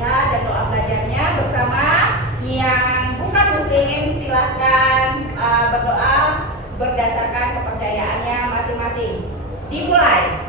Al-Fatihah dan doa belajarnya bersama. Yang bukan muslim silahkan berdoa berdasarkan kepercayaannya masing-masing. Dimulai.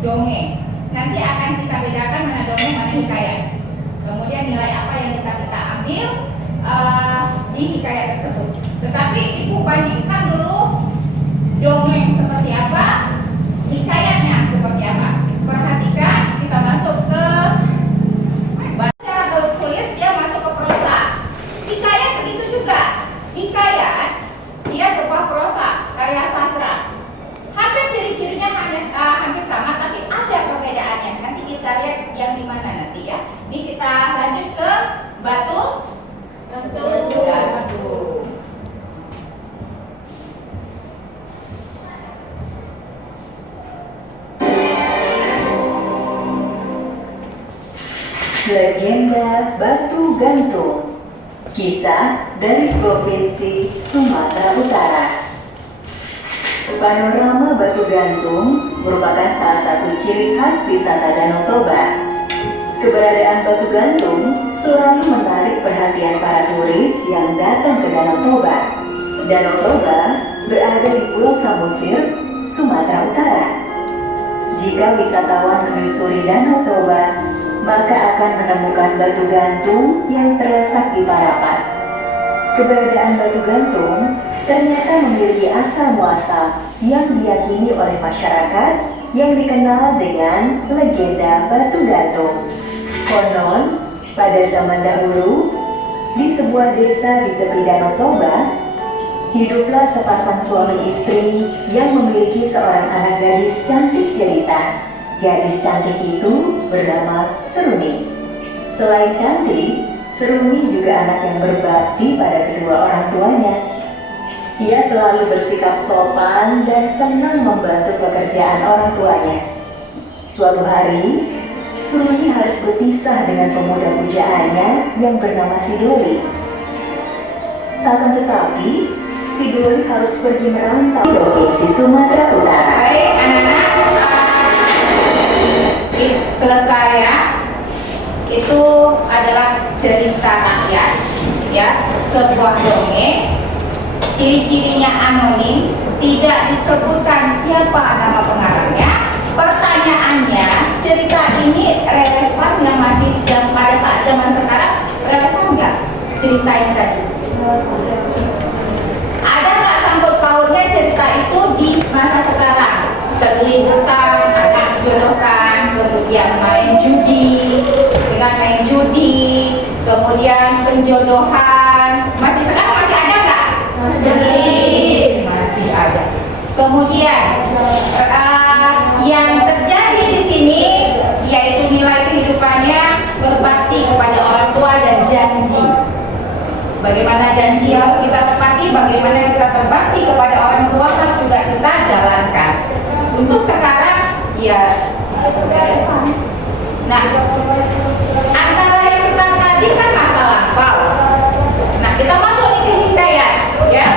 Dongeng. Nanti akan kita bedakan mana dongeng, mana hikayat. Kemudian nilai apa yang bisa kita ambil di hikayat tersebut. Tetapi Ibu bandingkan dulu dongeng seperti apa, hikayatnya seperti apa. Perhatikan, kita masuk ke baca atau tulis, dia masuk ke prosa. Hikayat begitu juga. Hikayat dia sebuah prosa, karya sastra. Hampir ciri-cirinya hampir sama, tapi ada perbedaannya. Nanti kita lihat yang di mana nanti ya. Ini kita lanjut ke batu. Legenda Batu Gantung. Kisah dari Provinsi Sumatera Utara. Panorama Batu Gantung merupakan salah satu ciri khas wisata Danau Toba. Keberadaan Batu Gantung selalu menarik perhatian para turis yang datang ke Danau Toba. Danau Toba berada di Pulau Samosir, Sumatera Utara. Jika wisatawan menyusuri Danau Toba, maka akan menemukan batu gantung yang terletak di Parapat. Keberadaan batu gantung ternyata memiliki asal muasal yang diyakini oleh masyarakat yang dikenal dengan legenda batu gantung. Konon, pada zaman dahulu, di sebuah desa di tepi Danau Toba, hiduplah sepasang suami istri yang memiliki seorang anak gadis cantik jelita. Gadis cantik itu bernama Seruni. Selain cantik, Seruni juga anak yang berbakti pada kedua orang tuanya. Ia selalu bersikap sopan dan senang membantu pekerjaan orang tuanya. Suatu hari, Seruni harus berpisah dengan pemuda pujaannya yang bernama Sidoli. Akan tetapi, Sidoli harus pergi merantau di Provinsi Sumatera Utara. Baik, anak-anak, selesai ya. Itu adalah cerita rakyat, ya, sebuah dongeng. Ciri-cirinya anonim, tidak disebutkan siapa nama pengarangnya. Pertanyaannya, cerita ini relevan yang pada saat zaman sekarang relevan nggak cerita ini tadi? Ada nggak sangkut pautnya cerita itu di masa sekarang? Terlibat anak dijodohkan, kemudian main judi, dengan main judi, kemudian penjodohan. Masih sekarang masih ada nggak? Masih ada. Kemudian yang terjadi di sini yaitu nilai kehidupannya berbakti kepada orang tua dan janji. Bagaimana janji yang kita tepati, bagaimana kita berbakti kepada orang tua harus juga kita jalankan. Untuk sekarang, ya, nah, antara yang kita tadi kan masa lampau. Nah, kita masuk ke hikayat, ya.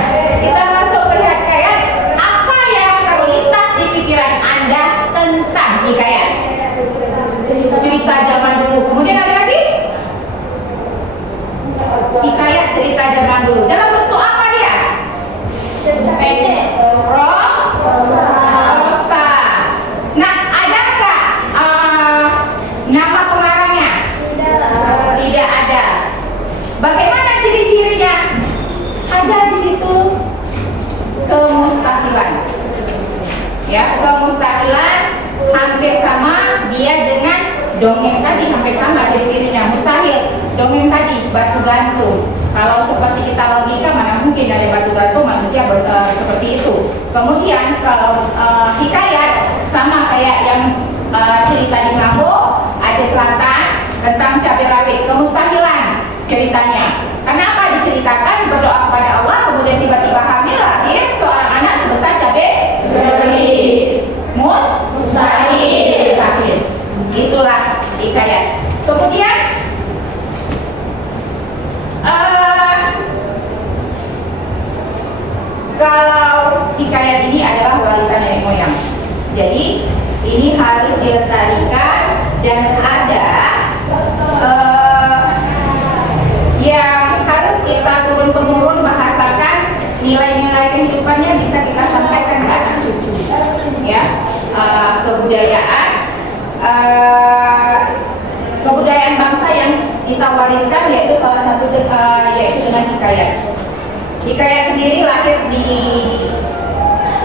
Kita masuk ke hikayat. Apa yang terlintas di pikiran Anda tentang hikayat? Cerita zaman dulu. Kemudian ada lagi? Hikayat cerita zaman dulu. Dalam bentuk apa dia? Pendek. Prosa. Nah, ada nggak nama pengarangnya? Tidak ada. Bagaimana ciri-cirinya? Ada di situ kemustahilan. Ya, kemustahilan hampir sama dia dengan dongeng tadi, hampir sama ciri-cirinya. Mustahil. Dongeng tadi batu gantung. Kalau seperti kita logika, mana mungkin ada batu gantung manusia seperti itu. Kemudian kalau hikayat sama kayak yang cerita di Mambo, Aceh Selatan tentang cabai rawit, kemustahilan ceritanya. Kenapa diceritakan berdoa kepada Allah, kemudian tiba-tiba hamil lahir seorang anak sebesar cabai rawit? Mustahil lahir. Itulah hikayat. Kemudian kalau hikayat ini adalah warisan nenek moyang, jadi ini harus dilestarikan dan ada yang harus kita turun-temurun bahasakan, nilai-nilai kehidupannya bisa kita sampaikan ke anak cucu, ya. Kebudayaan bangsa yang kita wariskan yaitu salah satu yaitu dengan hikayat. Hikayat sendiri lahir di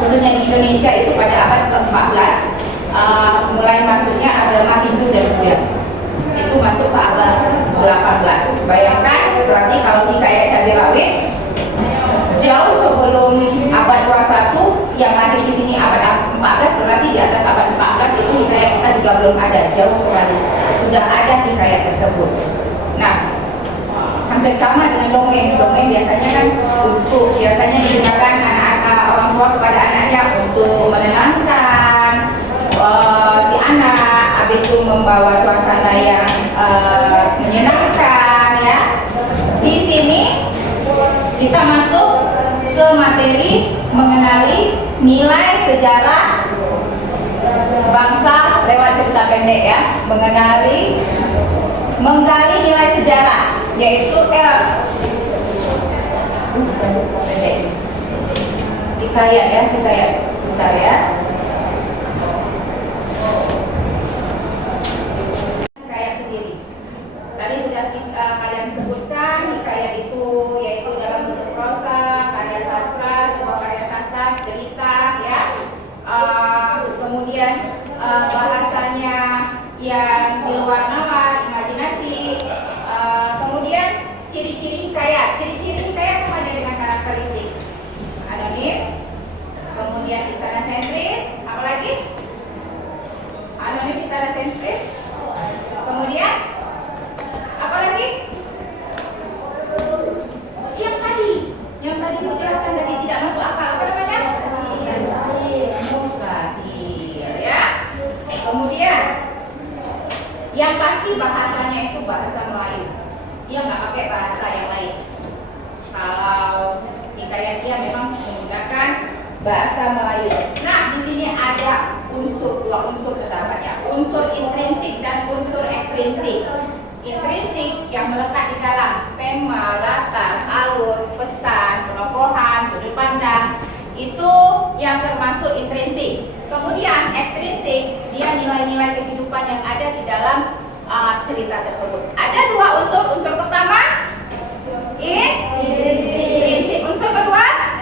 khususnya di Indonesia itu pada abad ke-14, mulai masuknya agama Hindu dan Buddha. Itu masuk ke abad ke-18. Bayangkan berarti kalau hikayat cabai rawit jauh sebelum abad 21, yang lahir di sini abad 14, berarti di atas abad 14 itu hikayat kita juga belum ada, jauh sekali. Sudah ada hikayat tersebut. Nah, hampir sama dengan dongeng. Dongeng biasanya kan biasanya digunakan anak-anak orang tua kepada anaknya untuk menenangkan si anak, habis itu membawa suasana yang menyenangkan, ya. Di sini kita masuk ke materi mengenali nilai sejarah bangsa lewat cerita pendek, ya. Menggali nilai sejarah, yaitu hikayat, ya, hikayat. Bentar, ya. Hikayat sendiri. Tadi sudah kalian sebutkan hikayat itu yaitu dalam hikayat. Ciri-ciri hikayat sama aja dengan karakteristik. Anonim, kemudian istana sentris, apa lagi? Anonim, istana sentris, kemudian apa lagi? Yang tadi Bu jelaskan tadi tidak masuk akal, apa namanya? Mustahil, ya. Kemudian yang pasti bahasanya itu bahasa Melayu. Dia nggak pakai bahasa yang lain. Kalau hikayat dia memang menggunakan bahasa Melayu. Nah, di sini ada dua unsur kesabarannya, unsur intrinsik dan unsur ekstrinsik. Intrinsik yang melekat di dalam tema, latar, alur, pesan, penokohan, sudut pandang, itu yang termasuk intrinsik. Kemudian ekstrinsik, dia nilai-nilai kehidupan yang ada di dalam cerita tersebut. Ada dua unsur. Unsur pertama intrinsik, unsur kedua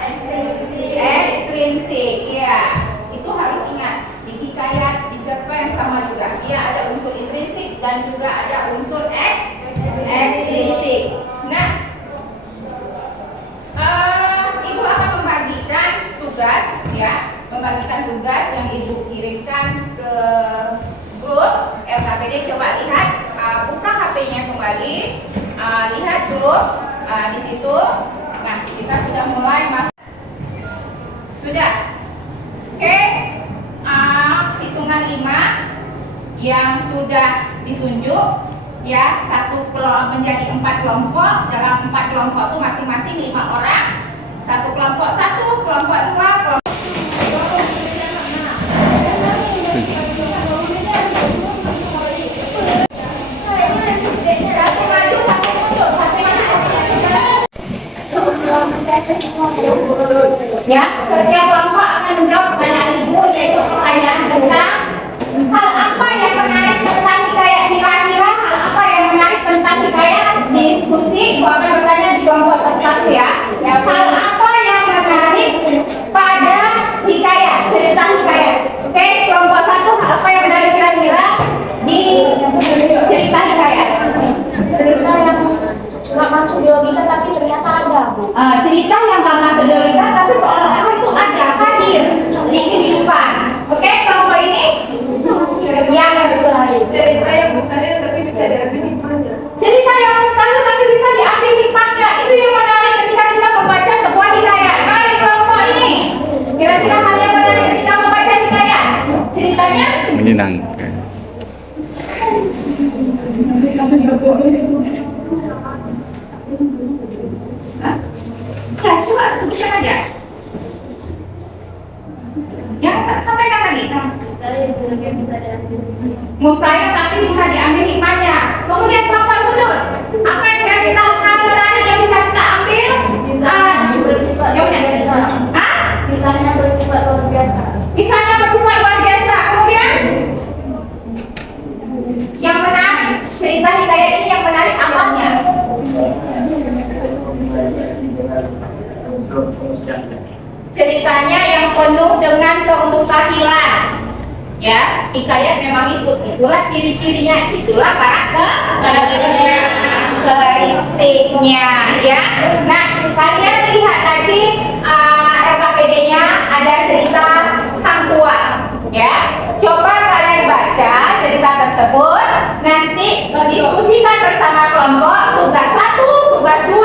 ekstrinsik. Ya, itu harus ingat. Di hikayat, di cerpen sama juga. Dia ada unsur intrinsik dan juga ada unsur ekstrinsik. Nah, Ibu akan membagikan tugas, ya, membagikan tugas yang Ibu kirimkan ke grup LKPD. Coba lihat, buka HP-nya kembali, lihat grup di situ. Nah, kita sudah mulai masuk. Sudah, oke. Hitungan 5 yang sudah ditunjuk, ya, menjadi 4 kelompok. Dalam 4 kelompok itu masing-masing 5 orang. Satu kelompok 1, kelompok 2, kelompok ya, setiap kelompok akan menjawab pertanyaan Ibu, yaitu pertanyaan tentang hal apa yang menarik tentang hikayat. Kira-kira hal apa yang menarik tentang hikayat? Diskusi, Ibu akan bertanya di kelompok 1 ya. Hal apa yang menarik pada hikayat, cerita hikayat? Oke, kelompok 1, hal apa yang menarik kira-kira di cerita hikayat? Cerita yang nggak masuk di logika tapi ternyata ada, Bu. Cerita yang nggak masuk di logika tapi seolah-olah itu ada, hadir di kehidupan. Oke, kelompok ini yang cerita yang mustahil tapi bisa diambil hikmahnya. Cerita yang mustahil tapi bisa diambil hikmahnya, itu yang menarik ketika kita membaca sebuah hikayat. Mari kelompok ini, kira-kira hal yang menarik ketika membaca hikayat, ceritanya menyenangkan. Ya, coba sebutkan aja. Yang sampaikan tadi. Mustahil tapi bisa diambil hikmahnya. Kemudian kelompok sudut. Apa yang kira-kira hal menarik yang bisa kita ambil? Kisahnya bersifat luar biasa. Kisahnya bersifat luar biasa. Kemudian yang menarik, cerita hikayat ini yang menarik apanya? Ceritanya yang penuh dengan kemustahilan. Ya, hikayat memang itulah ciri-cirinya, itulah karakteristiknya, ya. Nah, kalian lihat tadi LKPD-nya ada cerita Hang Tuah, ya. Coba kalian baca cerita tersebut, nanti diskusikan bersama kelompok. Tugas 1, tugas 2,